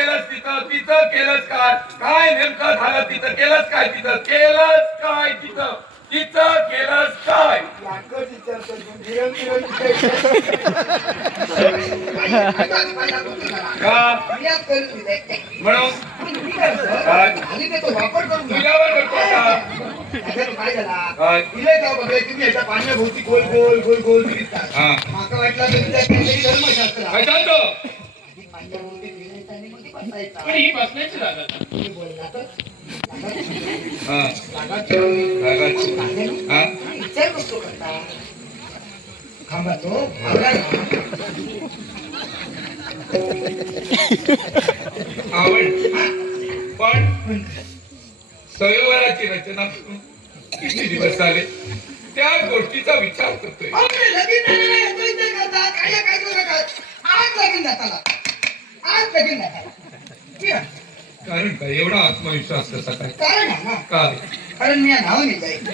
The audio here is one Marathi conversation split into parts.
केलंस तिथं तिथं केलंस काय काय नेमकं झालं तिथं केलंस काय तिथं केलंस काय तिथं तिथं केलंस काय लाकड विचारतो गिरण गिरण का म्हणून काय वापर करून तुझ्यावर करतो का काय झाला काय इले जाऊ बघा तुम्ही याच्या पाण्याभोवती गोल गोल गोल गोल फिरतात हा माका वाटलं तुमच्या काहीतरी धर्मशास्त्र काय सांगतो पाण्याभोवती फिरायचं आणि मग ती बसायचा पण ही बसण्याची जागा तुम्ही बोलला तर हा लागाच रागाची. हा विचार करतो करता थांबा तो आवडा ना. आवड पण सरोवराची रचना करून किती दिवस झाले त्या गोष्टीचा विचार करतोय अरे लगीन झालेला येतोय ते करता काय काय करू नका आज लगीन जाताला आज लगीन जाताला किया? कारण काय एवढा आत्मविश्वास कसा काय कारण आहे ना काय कारण मी नाव नाही जाईल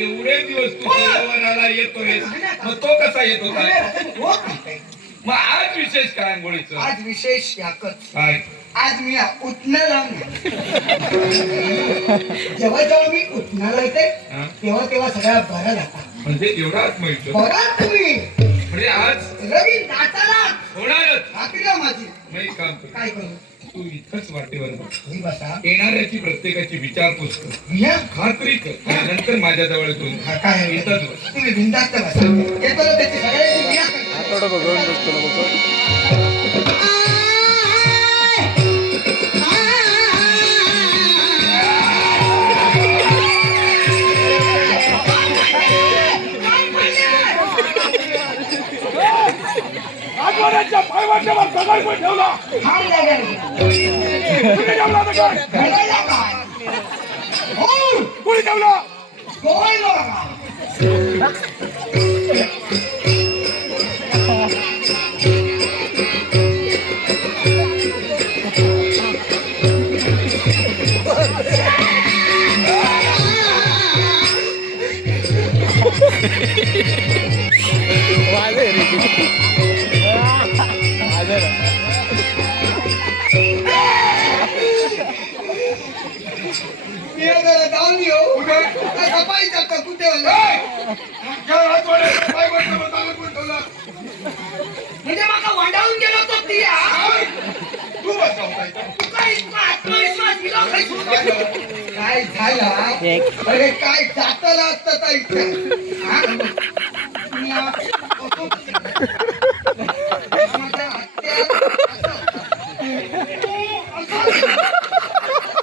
एवढे दिवस तू सरोवराला येतोय मग तो कसा येतो काय होत नाही काही. मग आज विशेष काय आंघोळीचं आज विशेष याकच काय आज मी उठणं लावून जेव्हा जेव्हा मी उठणार होते हा? तेव्हा तेव्हा सगळ्या बरं जाता म्हणजे एवढा आत्मविश्वास बघा तुम्ही म्हणजे आज लगीन जाताला होणारच खात्री आहे माझी मग एक काम कर काय करू तू इथंच वाटेवर बस तुम्ही बसा येणाऱ्याची प्रत्येकाची विचारपूस कर या खात्री कर आणि नंतर माझ्या जवळ तू हा, काय आहे? इथंच बस तुम्ही बिनधास्त बसा येतो ना त्याची सगळ्यांची क्रिया करतो. थोडं बघून बसतो ना बघ आठवड्याच्या पायवाट्यावर दगड कोण ठेवला थांब लागेल. कुणी ठेवला दगड बघायला काय? हो, कुणी ठेवला गोवायला बघा. वाजे रे वाजे रे मी आता जाऊन येऊ. काय सफाई करता कुठे वाले? म्हणजे माका वांडावून गेलो तो ती हा? तू बसवताय तू काय इतका आत्मविश्वास दिला खायचून? काय झाला अरे काय जाताला असतं का इथं हा? मी माझ्या हत्यार असं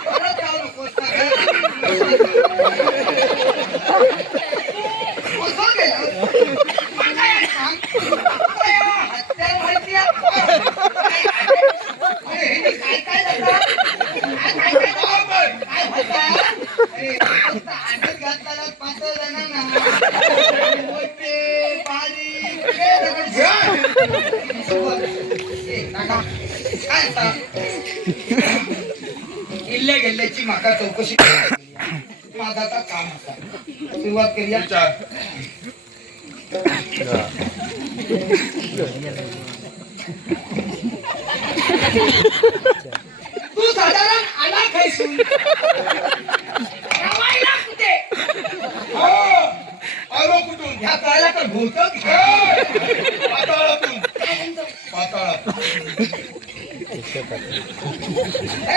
परत जाऊ नकोस ना काय? असं गेलं माझा या सांग माझ्या हत्यार माहिती आहे? अरे हे काय काय झालं? काय काय काय काय होतं? अरे फक्त आठच घातलेला 5 जणांना मोठे बारीक हे दगड ए, नाका. काय आता? इल्ले गेल्ल्याची माका चौकशी करायची. माझा आता काम होता सुरुवात करूया विचार तू साधारण आला खायसून रवायला कुठे आलो कुठून ह्या कळायला तर भोवतो की पाताळातून पाताळात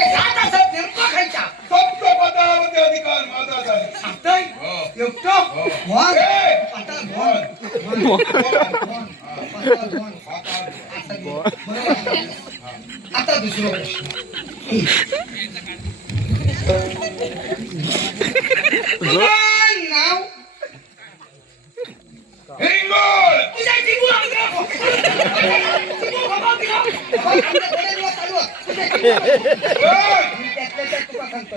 सात असत नेमका खायचा फक्त पाताळामध्ये अधिकार माझा झाला सांगतोय हो. एकटो भोन ए! पाताळ भोन पाताळ भोन आता घे. बरोबर. आता दुसरा प्रश्न तुझं नाव हिंगोळ तुझ्या टिंगू आमच्या टिंगू बाबा दिला चालू मी त्यातल्या त्यात तुला सांगतो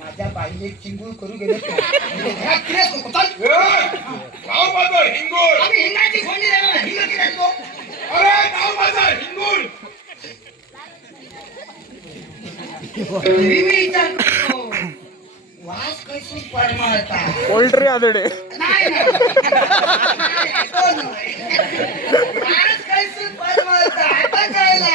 माझ्या बाईने चिंगूळ करू गेले घरात क्रिया नको चाल नाव माझं हिंगोळ आम्ही हिंगाची फोडणी देणार हिंग केला तो अरे नाव माझं हिंगोळ तरी मी विचार करतो वास कशी परमाळता पोल्ट्री आदडे नाही नाही. नाही, तो नाही. वास कशी परमाळता आता कळला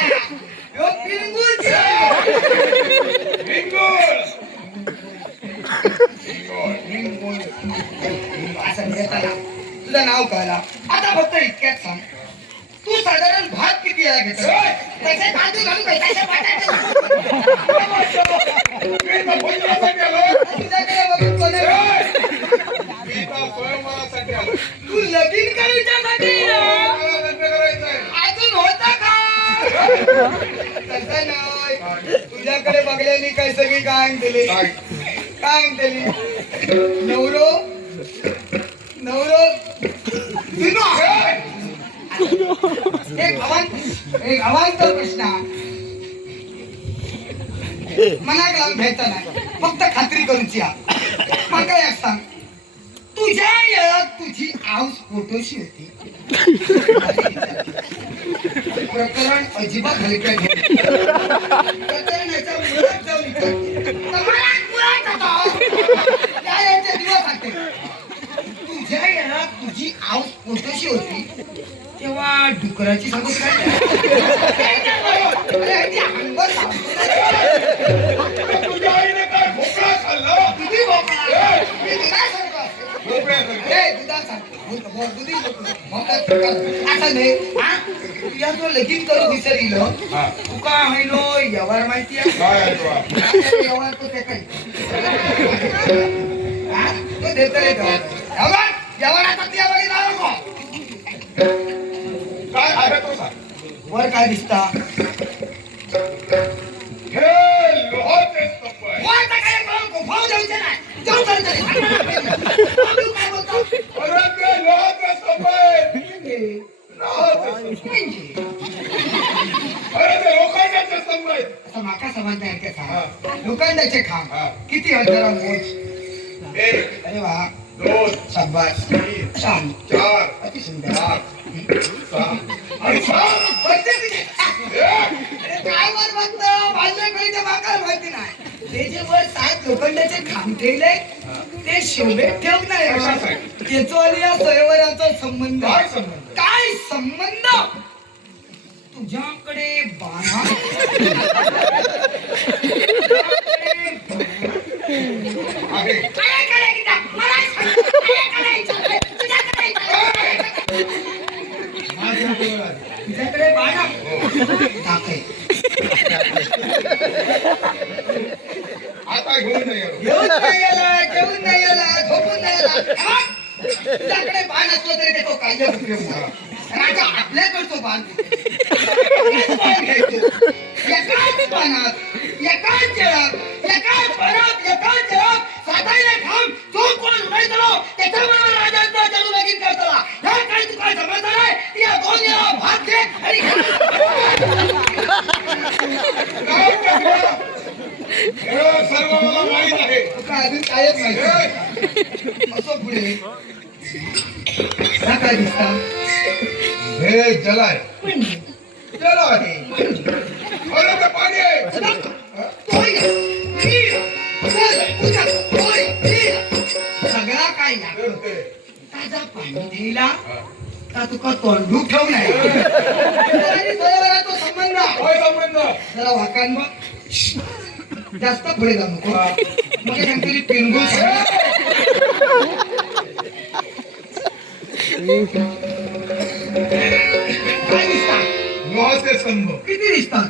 आता फक्त इतक्यात सांग तू साधारण भात किती वेळा घेतो त्याचे कांदे घालू काय त्याच्या मी तर भोजनासाठी आलोय. तुझ्याकडे बघून कोणी मी तर स्वयंवरासाठी आलोय. तू लगीन करायच्यासाठी मला लग्न करायचंय. अजून होता का तसं नाही तुझ्याकडे बघल्याने काय सगळी काय दिली काय दिली नवरो नवरो एक अवांत प्रश्न मनाक लावून घ्यायचा नाही फक्त खात्री करूची माका एक सांग तुझ्या येळात तुझी आऊस पोटोशी होती प्रकरण अजिबात हलक्या घेत प्रकरणाच्या मुळात जाऊन त्या याचे दिवस आठवते तुझ्या येळात तुझी आऊस पोटोशी होती तेव्हा डुकराची सांगू तुझ्या आईने काय भोपळा खाल्ला? तुझी भोपळा मी तुला सांगतो भोपळ्यासारखं. ए, दुधा सांग. दुधी भोपळा. असं नाही हा? तुझ्या तो लगीन करू विसरिलो हा. तुका हायलो व्यवहार माहिती आहे काय आहे तुला? व्यवहार तो ते काही हा? तो देतले व्यवहार व्यवहार आता त्या बघी जाऊ नको काय आहे तो सांग. वर काय दिसता हे लोहाचे स्तंभ आहे. वर तर काय करू भाऊ जाऊचे नाही जाऊ चालते काय बोलतो अरे ते लोहाचे स्तंभ आहे. लोहाचे स्तंभ. म्हणजे अरे ते लोखंडाचे स्तंभ आहेत. आता माका समजणार ते हा. सांग लोखंडाचे खांब हा. किती अंतरा मोज एक, अरे वा दोन, शाबास तीन, छान चार, अति सुंदर पाच, सहा आणि सात. बघते तुझे. एक. अरे काय वर बघतं बांधण्याकडे माका माहिती नाही ते जे वर 7 लोखंडाचे खांब ठेवले ते शोभेत ठेव नाही कशासाठी? त्याचो आणि या सरोवराचा संबंध काय संबंध? काय संबंध तुझ्याकडे बाणा आहे. तुझ्याकडे बाणा दाखय आता घेऊन नाही आलो. घेऊन नाही आला जेवून नाही आला झोपून नाही आला तुझ्याकडे बाण असलं तरी ते तो कायदा उपयोग राजा आपल्याकडतो बाण घ्यायचो एकाच बाणात एकाच जळात एकाच बाणात एकाच जळात साधायला थांब जो कोण उडायचो त्याच्याबरोबर राजांचा जणू लगीन करतला ह्या काय तुका समजलं नाही या दोन याला भाग घे आणि काय करणार? हे सर्व मला माहित आहे. तुका अजून कायच नाही असो पुढे काय दिसता हे जल आहे. जल आहे अरे ते पाणी आहे. सगळा काय लागतो ते. ताजा पाणी दिला का तुका तोंडू ठेव नाही तो संबंध काय संबंध? जरा वाकान बघ जास्त पुढे जाऊ नको मग सांगते पेंगू काय दिसतात लोहाचे स्तंभ. किती दिसतात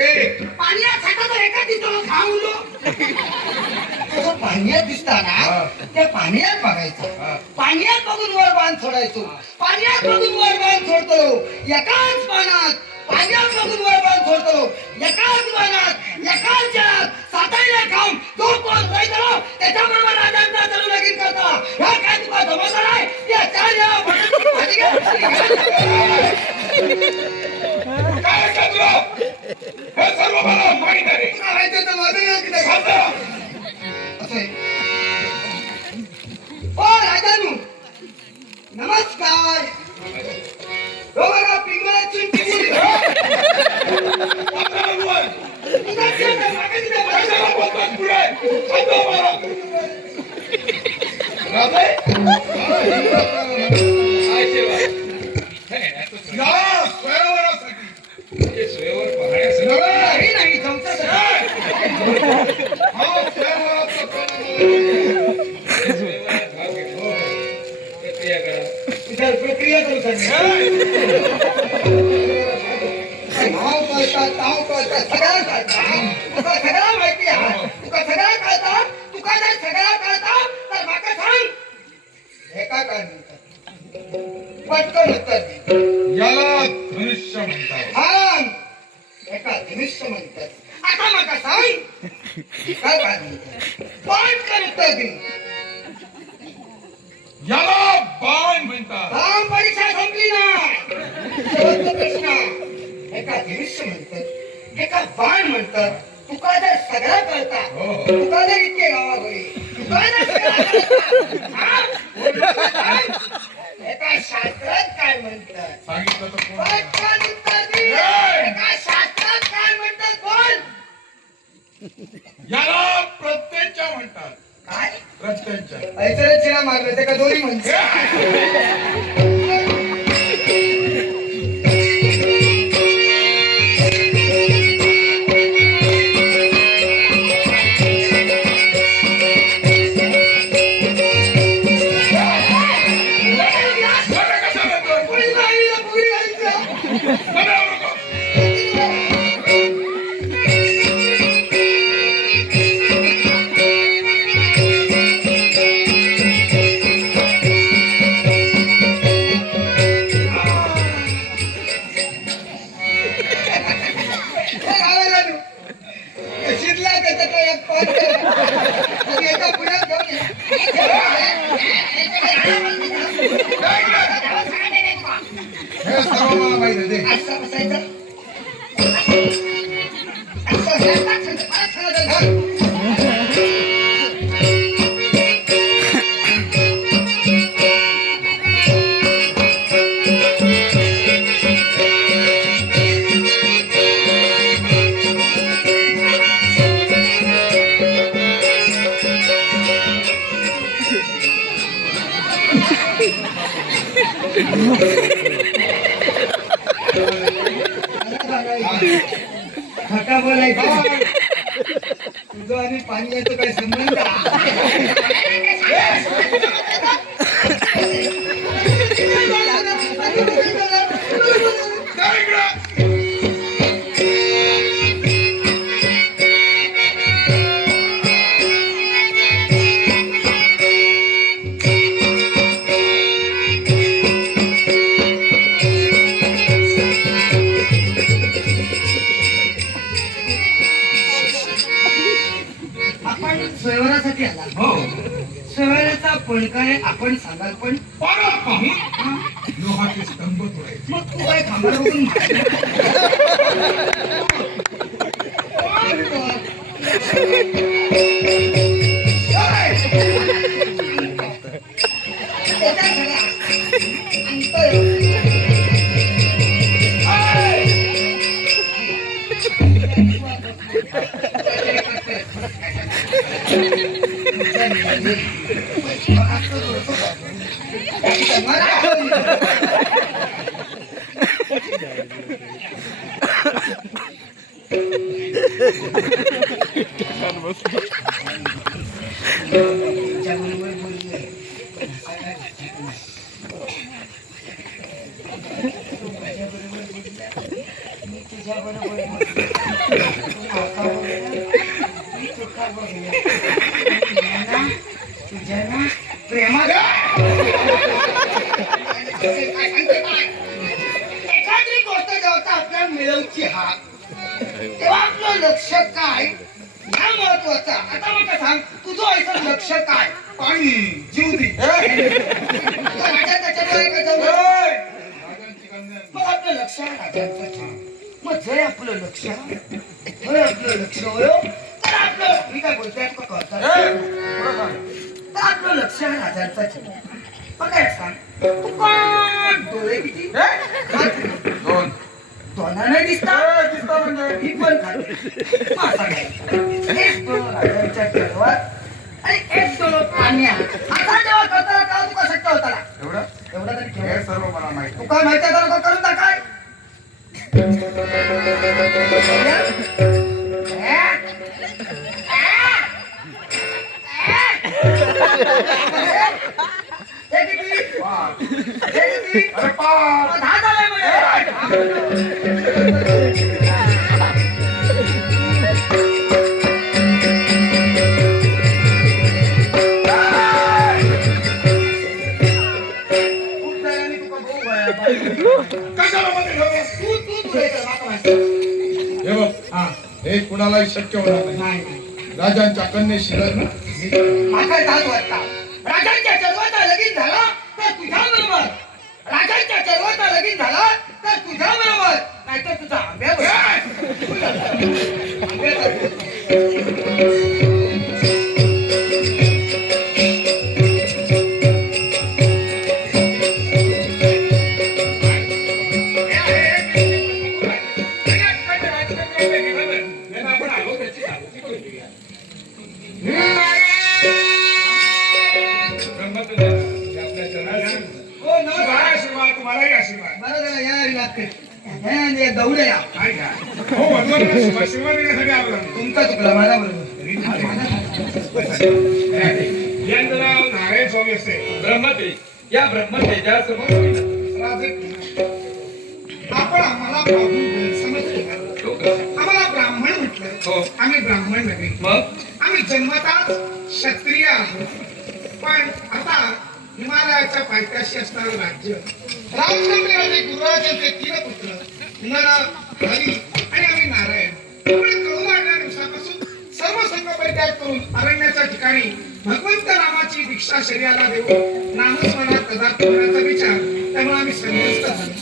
एक. पाण्यात साठा एका दिसतो खाऊलो तसं पाण्यात दिसताना हा. त्या पाण्यात बघायचं हा. पाण्यात बघून वर बांध सोडायचो पाण्यात बघून वर बांध सोडतो एकाच पाण्यात पाण्यात बघून वर बांध सोडतो एकाच पाण्यात एकाच जळात सातायला खाऊन जो कोण राहतो त्याच्याबरोबर राजांचा जणू लगीन करता ह्या काय तुला समजलं नाही त्या 4 वेळा बटाट्याची भाजी काय करतो? हे सर्व मला माहित आहे. तुला माहिती आहे तर माझं नाव किती आहे? खाता. असं आहे. ओ राजानू नमस्कार हो बघा पिंगळाची टिकून पत्राला बोल. कशाला बोलतोस पुढे? खाता मला. राधे? काय सेवा? या स्वयंवरासाठी. हे स्वयंवर पाहण्यासाठी. नाही संसार हा स्वयंवराचा प्रणाम. स्वयंवरात भाग घेतो. प्रक्रिया करा. प्रक्रिया करू नाव कळतात ताव कळतात सगळं कळतात तुका सगळं माहिती आहे तुका सगळं कळतं तुका जर सगळं कळतं तर माका सांग हे काय म्हणतात पटकन उत्तर दे याला धनुष्य म्हणतात. हा एका धनुष्य म्हणतात आता माका सांग काय म्हणतात पटकन उत्तर दे याला बाण म्हणतात. राम परीक्षा संपली नाही शेवटचा प्रश्न एका धनुष्य म्हणतात एका बाण म्हणतात तुका जर सगळं कळता तुका जर इतके गावा होई तुका जर सगळं कळता, हा? एका शास्त्रात काय म्हणतात सांगितलं तर कोण? पटकन उत्तर दे. एका शास्त्रात काय म्हणतात बोल याला प्रत्यंचा म्हणतात. काय प्रत्यंचा. ऐसर चिरा मारलं ते का दोरी म्हणते बरं कसं म्हणतो? पुढील बाईला पुढील बाईचं. बरं नको. हे गावाला नू. हे शिरला त्याच्यात एक पाच केला. तू एका पुण्यात घेऊन ये. हे सर्व मला माहिती आहे. दे. असं बसायचं. असं बसायचं. मला सांगायचं घर. खटा बोलायचं तुझं आणि पाण्याचं काय संबंध जा इकडं. आपण स्वयंवरासाठी आला हो. स्वयंवराचा पण काय आपण सांगाल पण परत पाहून लोहाचे स्तंभ तोडायचे. मग तू काय खांबार बघून प्रेमा एखादी गोष्ट जेव्हा आपल्याला मिळवची हात तेव्हा आपलं लक्ष काय या महत्वाचा आता मग सांग तुझं ऐकत लक्ष काय पाणी जीव दे मग आपलं लक्ष मग जर आपलं लक्ष होय तर आपलं मी काय बोलतोय तुका कळतं तर आपलं लक्ष हा राजांचाच आहे. पण काय सांग तू कोण डोळे किती दोन. दोनाने दिसतात दिसतं म्हणजे. ही पण खाते मग असं काय एक डोळं राजांच्या चरवात आणि एक डोळं पाण्यात आता जेव्हा करताना का तू कसं होता एवढं एवढा तरी ठेव. हे सर्व मला माहिती. तू काय माहिती आहे तर करून टाकाय हे किती? वाह. हे किती? अरे पाच. 10 झालंय म्हणे. खूप जणांनी तुका भाऊ बाया. कशाला मध्ये ठेवलं? तू तुला इकडे मागं मागं. हे बघ, हे कुणालाही शक्य होणार नाही. नाही नाही. राजांच्या कन्येशी लग्न मागं जात वाटता. राजांच्या चर्वाचा लगीन झाला तर तुझ्या बरोबर. राजांच्या चर्वाचा लगीन झाला तर तुझ्या बरोबर. नाहीतर तुझा आंब्या हो नमस्कार. आशीर्वाद तुम्हालाही आशीर्वाद. बरं झालं या लागते. दौडे या. काय काय? हो वडिलांना शिवाय देण्यासाठी आलो आम्ही. तुमचा चुकला माझ्या बरोबर. यांचं नाव नारायण स्वामी असते. ब्रह्मतेज या ब्रह्मतेजासमोर आपण आम्हाला ब्राह्मण समजले का? लोक आम्हाला ब्राह्मण म्हटलं. हो. आम्ही ब्राह्मण नव्हे. मग आम्ही जन्मताच क्षत्रिय आहोत. पण आता हिमालयाच्या पायथ्याशी असणारं राज्य रामचंद्र आणि गुरुराजांचे 3 पुत्र नर, हरी आणि आम्ही नारायण. त्यामुळे कळू लागल्या दिवसापासून सर्व संघ परित्याग करून अरण्याच्या ठिकाणी भगवंत रामाची दीक्षा शरीराला देऊन नामस्मरणात पदार्थ होण्याचा विचार. त्यामुळे आम्ही संन्यस्त झालो.